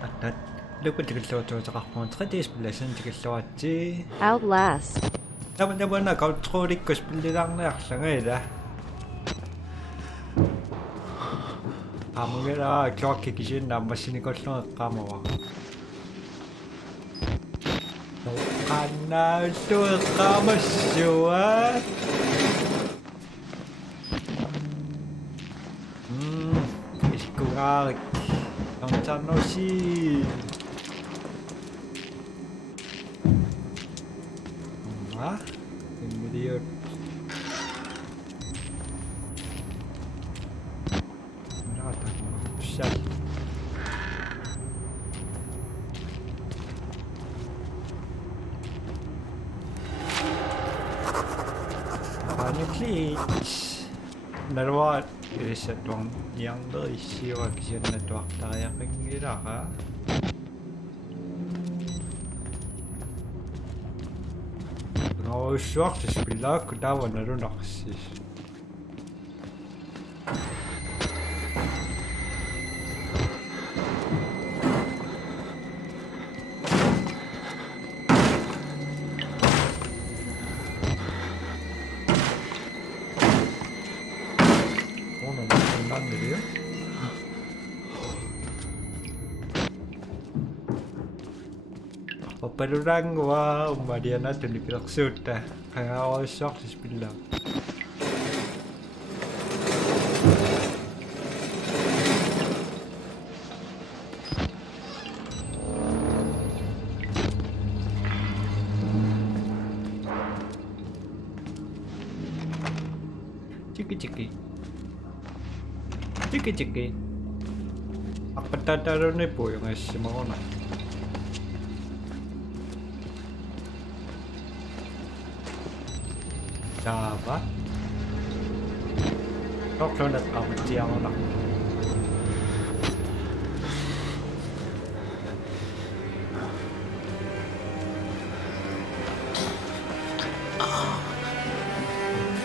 Attad lukut tigalluutuutaqarpun 3D-spillassan tigalluatsi Outlast. Tamanna controllikkus pillilarniarlanga Amungera klokki kisinna massinikollueqqaamawa Qannaullueqqaamassuwa Iskugaarik Antarnosi Immediate Shut Paniklich Narwa irisatwang yang isiwa kisyan na tuwak tayo kangira ka Uswak sa spila kudawa na rin aksis Paparurang wa umadian na tulipilaksuit kaya ako shock sa spila Chiki apa tataro na po yung mga na Java Rocklonet ang na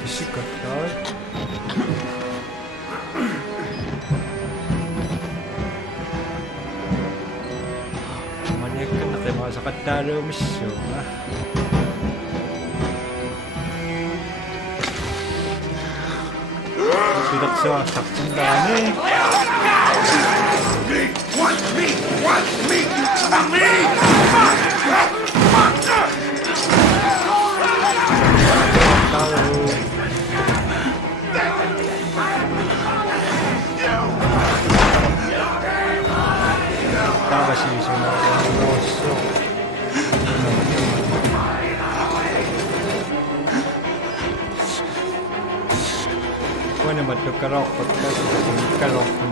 Isikat ka Maniyak ka na kayo mga sakat talo misyon Sudah siya saktan dami. Want me. Tama siya Bueno, ma toccherò il calotto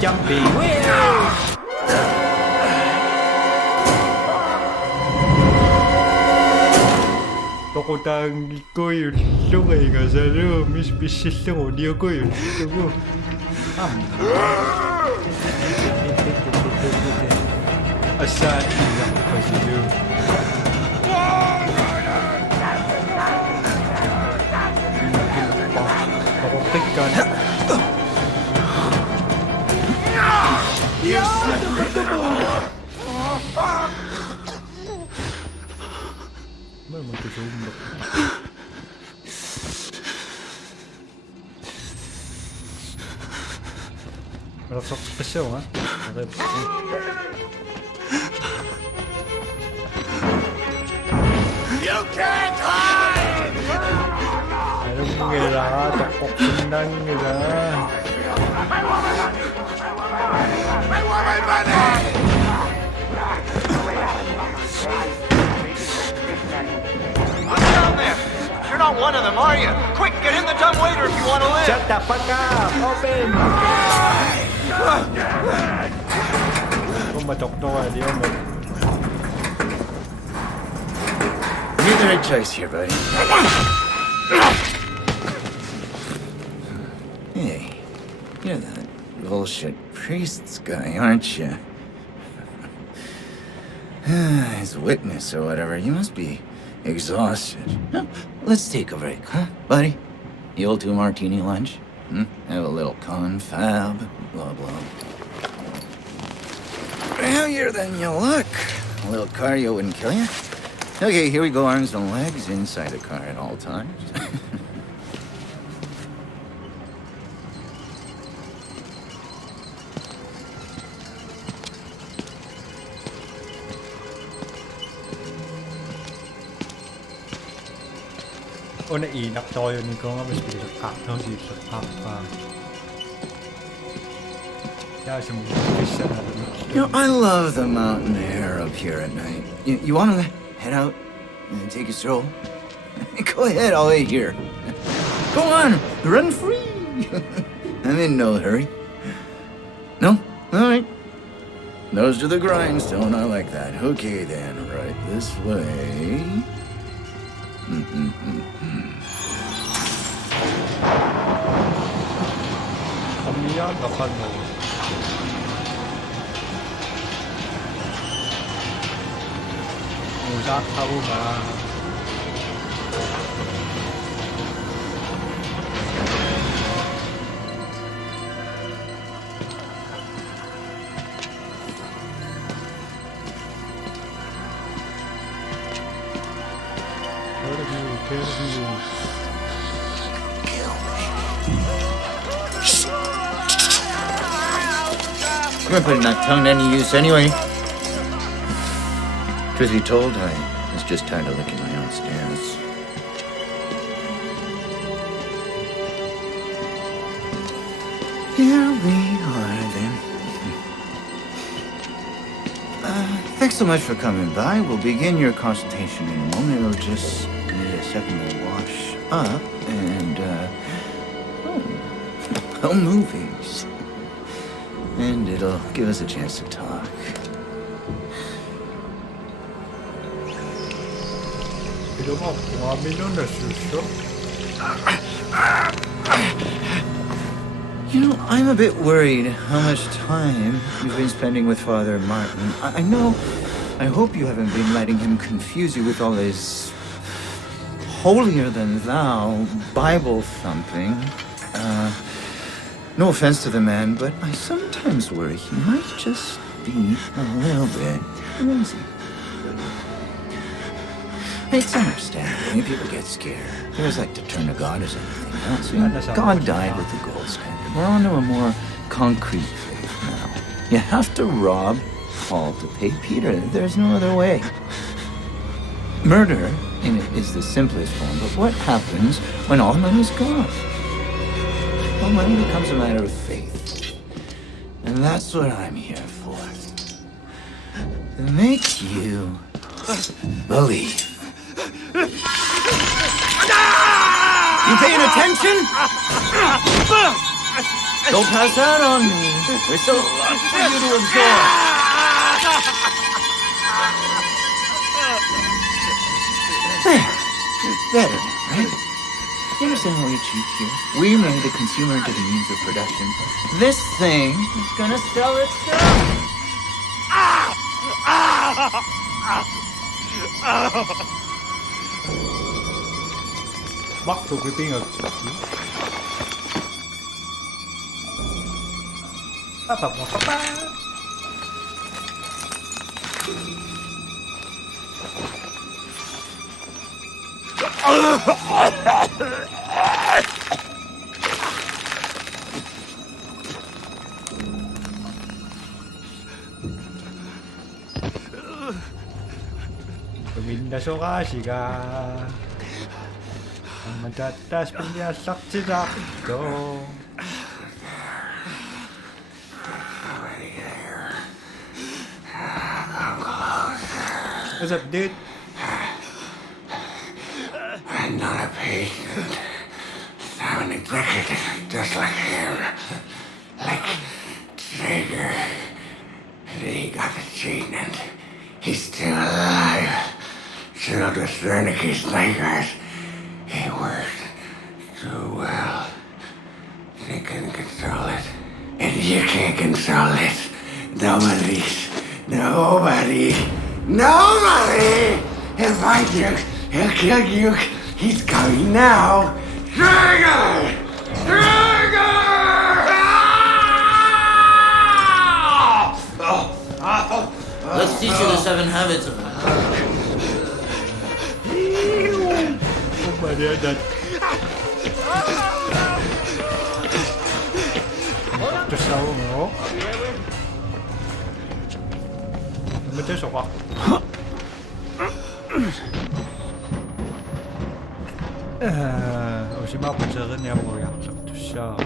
Jumping. Pakutang ko yun lungay ka sa room. Bisil lang audio ko yun. Asaan lang pa sila. Pakukit ka na. You son of a May magsusumbak. Malaksak sa pasyaw, ha? You can't hide! Anong nila? Takok sundang nila. I want my money! not one of them, are you? Quick, get in the dumbwaiter if you want to live. Shut the fuck up! Open! ก็มาจกตัวเดียวหมด You're the right choice here, buddy. Hey, you're that bullshit priest's guy, aren't you? His witness or whatever. You must be exhausted. No, let's take a break, huh, buddy? The old 2-martini lunch? Have a little confab, blah, blah. Heavier than you look. A little cardio wouldn't kill you. Okay, here we go, arms and legs inside the car at all times. 我那一拿到有你讲我们是拍东西是拍吧。You know, I love the mountain air up here at night. You want to head out and take a stroll? Go ahead, I'll wait here. Go on, run free. I'm in no hurry. No? All right. Nose to the grindstone, I like that. Okay then, right this way. I'm not putting that tongue to any use anyway. Truth be told, I was just tired of licking my own stance. Here we are, then. Thanks so much for coming by. We'll begin your consultation in a moment. It'll just need a second to wash up and, movies. And it'll give us a chance to talk. You know, I'm a bit worried how much time you've been spending with Father Martin. I hope you haven't been letting him confuse you with all his holier-than-thou Bible thumping. No offense to the man, but I sometimes worry he might just be a little bit crazy. It's understandable. People get scared. They always like to turn to God as anything else. God died with the gold standard. We're on to a more concrete faith now. You have to rob Paul to pay Peter. There's no other way. Murder is the simplest form, but what happens when all the money's gone? Well, money becomes a matter of faith. And that's what I'm here for. To make you believe. You paying attention? Don't pass out on me. There's so much for you to absorb. There. It's better, right? You understand how we achieved here? We made the consumer into the means of production. This thing is gonna sell itself. Bắt tụi cái tiếng Mindasoka siga madatas penyasak jerak dong. What's up, dude? I'm not a patient. I'm an executive, just like him. Like Traeger. He got the gene and he's still alive. Filled with Wernicke's nightmares. He worked so well. They couldn't control it. And you can't control it. Nobody. He'll find you. He'll kill you. He's coming now. Traeger! Let's teach you the 7 habits of Mà đi đến cho sâu nữa mới chết sọc 오시마 분석은 내가 뭐 약속 두셔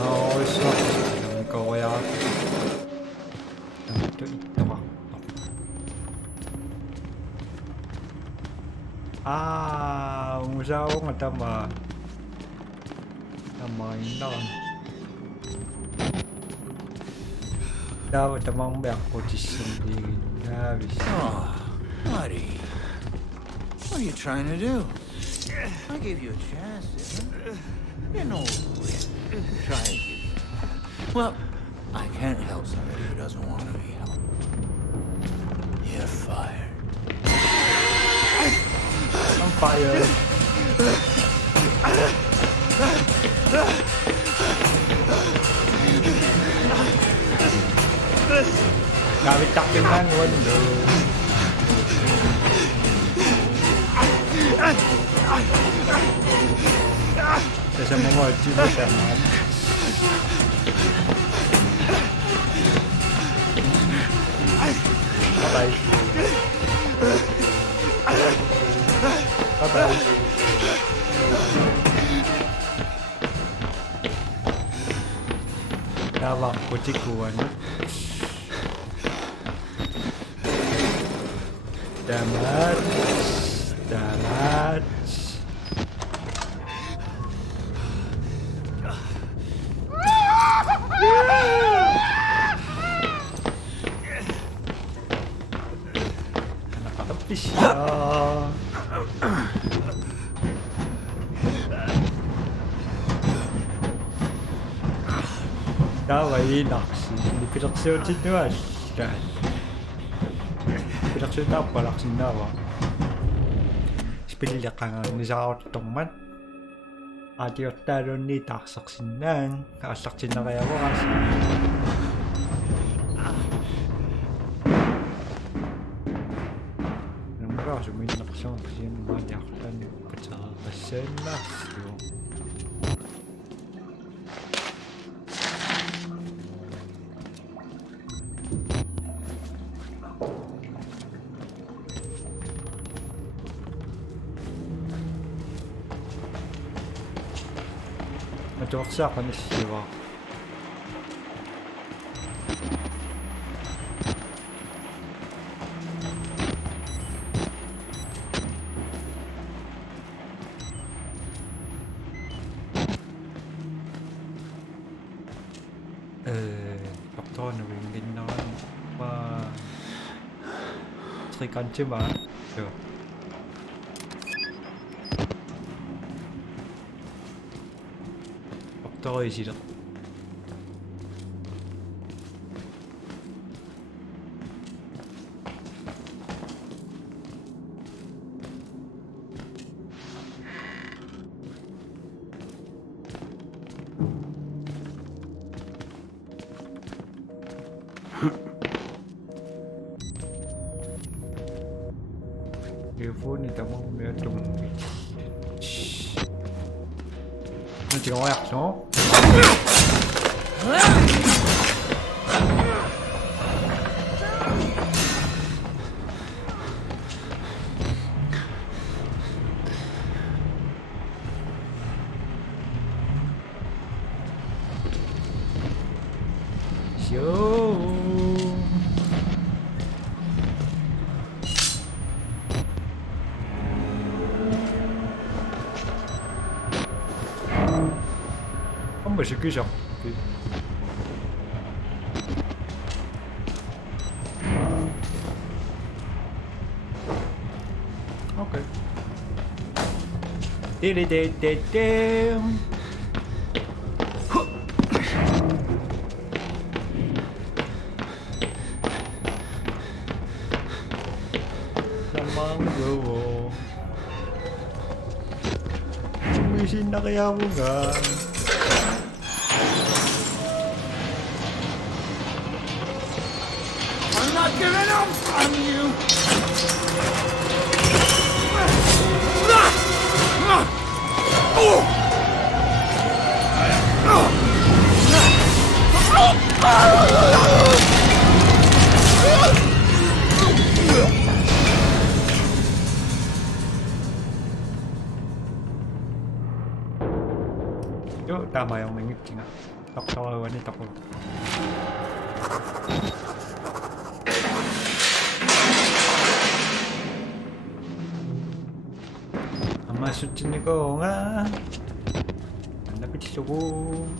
어디서 이거야 또 있다가 à sao người ta mà nó đâu ta mong bẹt position đi ra vì sao Buddy, what are you trying to do? I gave you a chance, didn't I? You know, try it. Well, I can't help somebody who doesn't want to be helped. You're fired. I'm fired. Nào bị chặt cái ngang quên được. Để xem mọi người chưa có xem nó. Ở đây. Ở đây. Đa vọng của chiếc cuốn. Damage. Nakakapisya. Dawaj inaksi. Hindi pinaksil sinuan. Pinaksil na palaksin na ba? Spilyak ka nga nisa otoman. At yung taron ni taksaksin na. Kakasaksin na kaya ko kasi. Namura, sumin na kasi yung manyak na niyo. Kasi na. Matawaksa ka na siya. Doktor na rin din naman pa trikan chứ mà được. Doktor gì đó. Phone thì tao mong mẹ trùng nó chỉ có ạc nó 번씩 그죠? 오케이. 띠리데데데. Manggo. Umisin na kaya mo nga. I'm not giving up on you! Yo, tama yung nangiti nga. Taktawa nito ko. 아마 수준이고 nga. Napit sugo.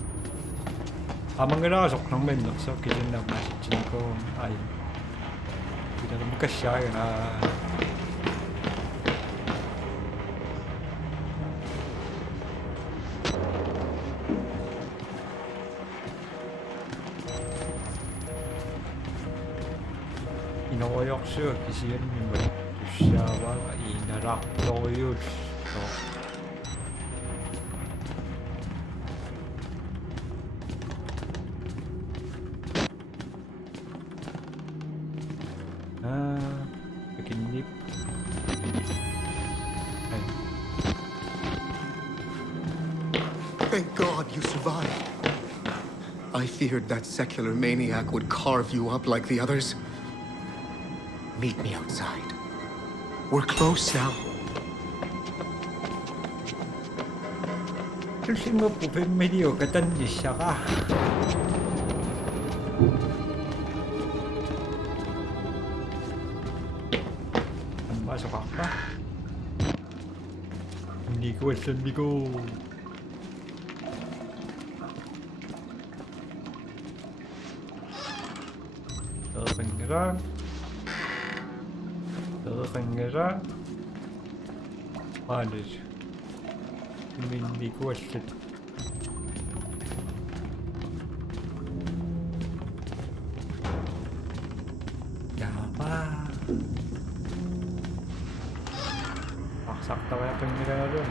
Amang ganaso kung may nokso kisin na masutsuniko. Ay. Kita na magkasya na. Inoyoksu kisin mo siya wa inarak loyus. So, beginip. Ay. Thank God you survived. I feared that secular maniac would carve you up like the others. Meet me outside. We're close now. Tulsin mo po medyo katandi siya ka. Masuk apa? Hindi ko sabi ko. Terkengerang. Ada sih. Hindi ko sabi. Apa? Sakta kaya itong nila doon.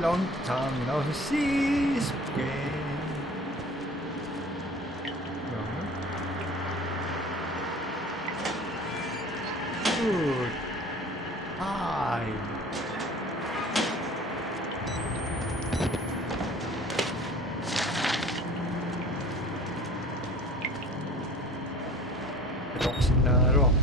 Long time no see. Good. Hi. Rock.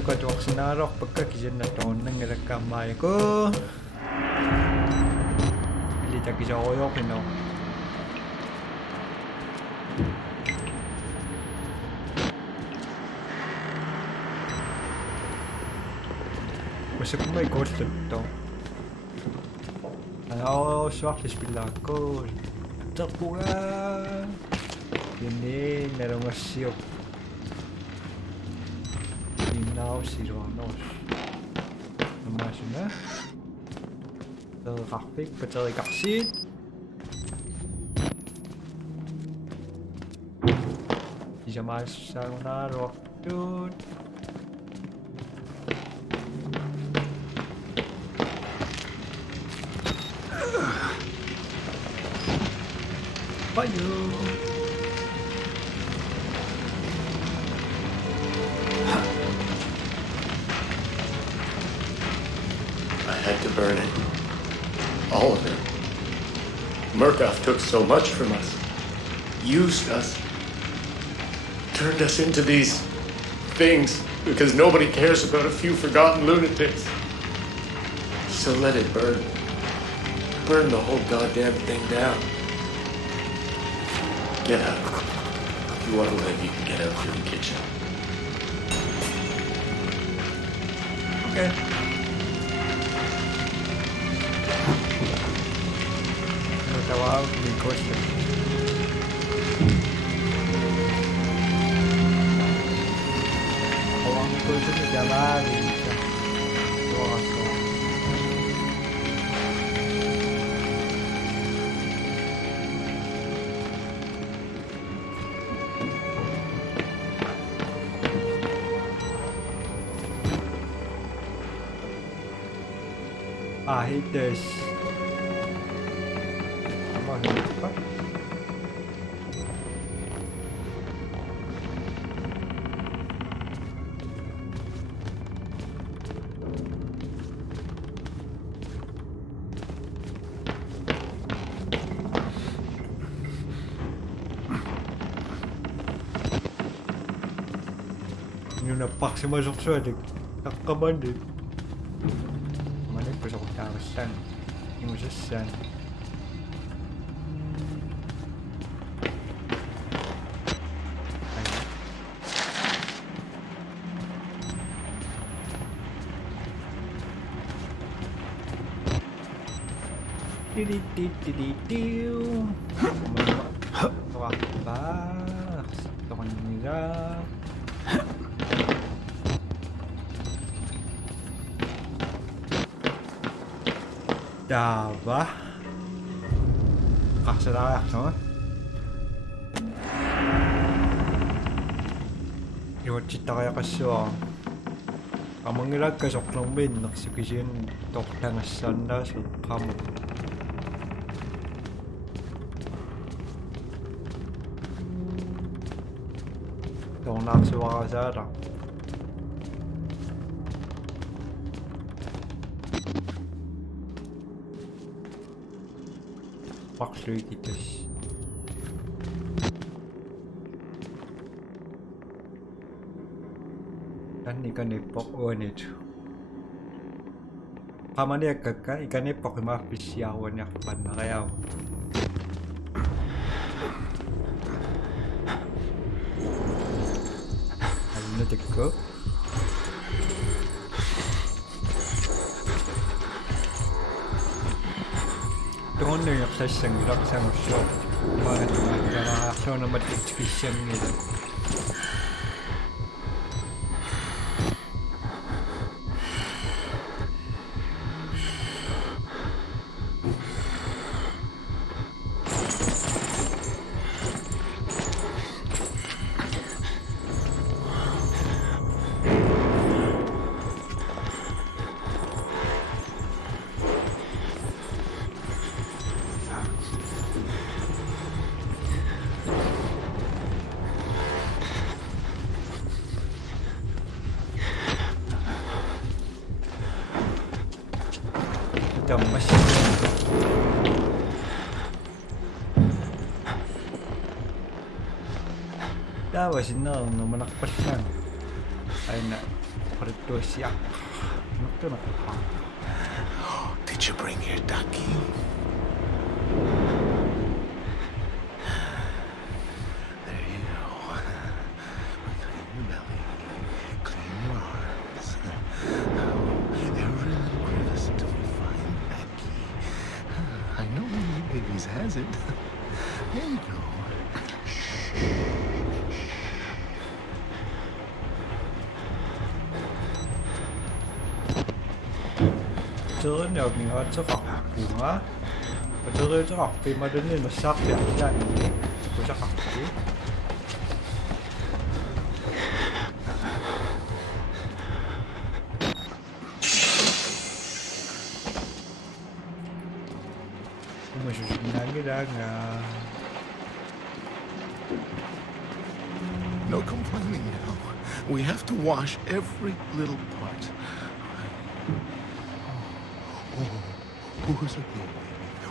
Ko dok sinarok pagka kisan na to nang nagkamay ko. Lita kisa oyok no. Kasi kung may ghost to. Ano, swak spilla ko. Tapuan. Ini narungasiyok. Now sironos. Namashina. Grafik betul kaksit. Bisa masuk naruh tuh. Bayu. Had to burn it. All of it. Murkoff took so much from us. Used us. Turned us into these things. Because nobody cares about a few forgotten lunatics. So let it burn. Burn the whole goddamn thing down. Get out. If you want to live, you can get out through the kitchen. Okay. Natawa ni Costa. Awang ko ito ni Jalari. Waso. I hate this. Apa ini cepat? Ini napaksa masuk suatu. Takkaman din. Gusto ko tarasan yung usasan. Di-di-di-di-di-diw. Wakbak. Sakto ka nila. Dava. Kasada reaksjon. Iwatchita kaya kasyo. Ang mga kasok ng min naksikisin toklang sanda sa pamo. Tong naksuwa kasada. Bakşoyu gidiş. Kan ikan epok itu. Kaman dia kakak ikan epok mah pisyawan yang panah kaya. Alina teko. Donne yaklaşsan raksan şu bana sonra matik çıkışım neydi? Mas dapat no manakpas lang ay na parito siya nakto nakapa. Did you bring your ducky? There you go. Clean your belly. Clean your arms. Every little crevice until we find Becky. I know one of you babies has it. There you go. Trơn 여기 와서 갖구나. 저를 저 앞에 맞는 뭐 싹이 아니야. 보자 갖고. 뭐 주신다기라가. No complaining now. We have to wash every little part. Who's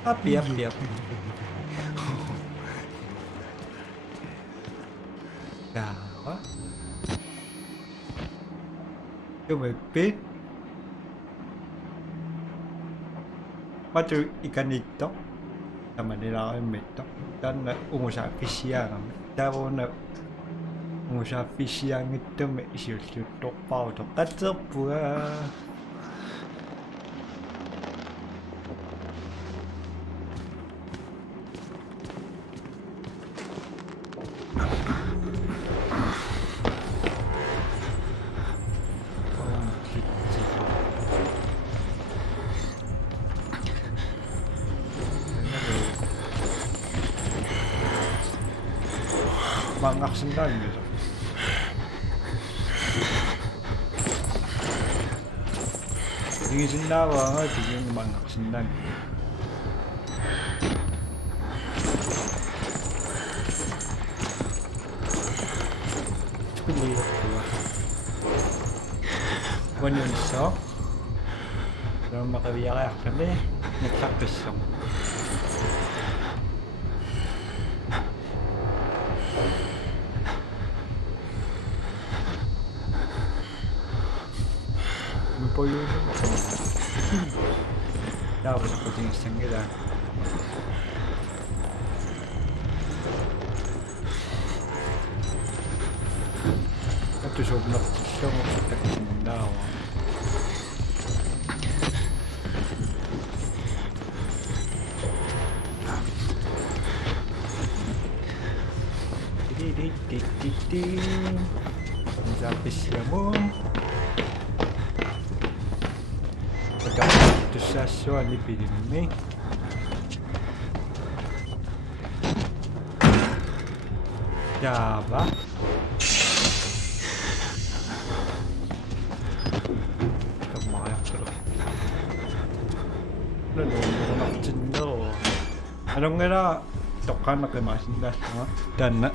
a baby? Yep. Ya, 왜 빛? 맞죠? 이간 있다? mà đi ra mệt đó dan ungu sa fisia ngam da wona ungu sa fisia ngite me isi tu tok pau to katso pua 망각신다입니다. 이게 진나와 지금 망각신다입니다. 좋아. 원연서 그럼 makabiyaya kami nagtapos yung 보이는 tapos ako din isang gila at sobrang siya mo sa takindaw sampai siya mo ito sa suwan ipilin mo Java kemayak terus nak cendol anong nga tokan na kemasin dan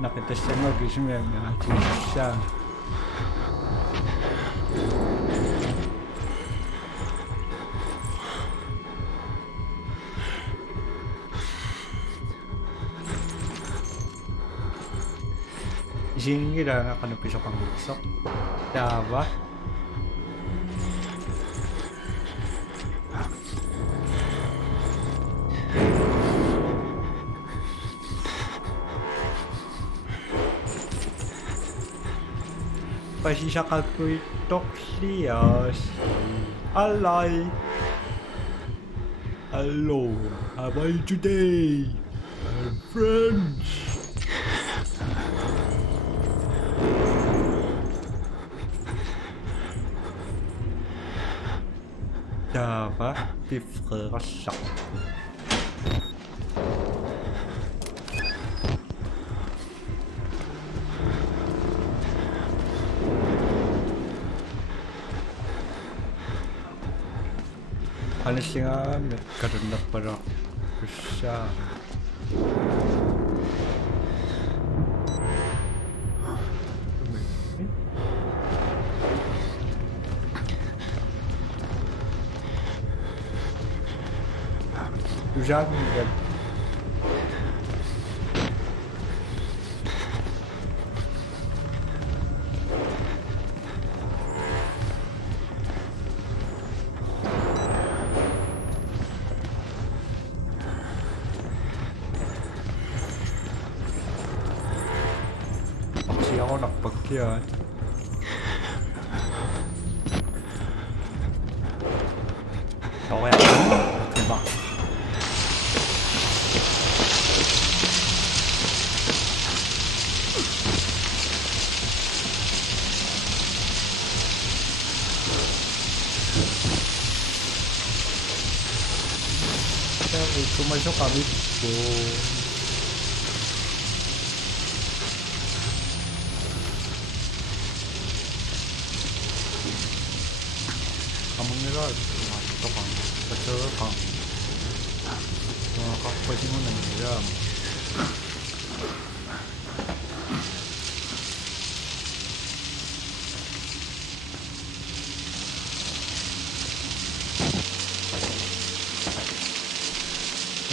nakita siya mag-isip siya Isinggira nga kanupisok ang gusto. Diba? Pasisakal ko ito, Lias. Alay! Hello, how are you today? My friends! Java befrøser Alisingan karena para besar Jangan siapa nak pakai Tahu ya, tembak. Itu masuk kami kamu ngira itu kan betul kan apa sih mau ngira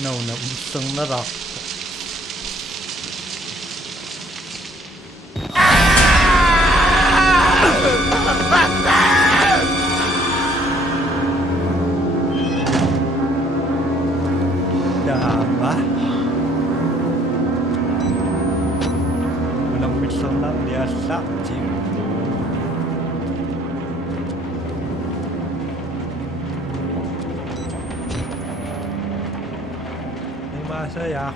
na usang narak apa? Walang personal biasa, cipu. Ini masa ya?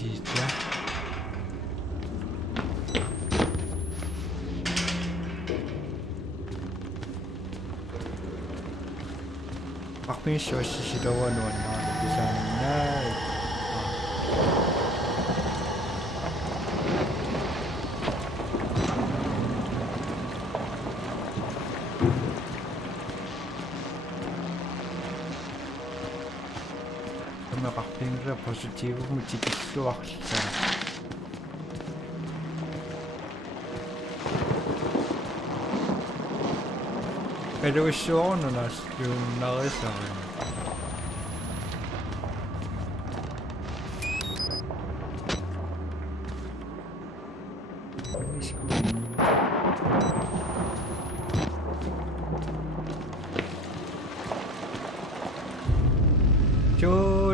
Sudah. Aku ini sudah wan di sana. Nakapinra positibo multiplicio aksa. Pero gusto ko na yung nakisa ko.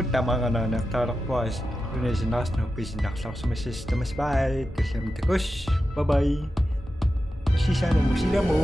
Tama nga na nagtarak po as Renaissance na pisinaksak sa sistema bye. Bye bye. Sisa na mo sila mo.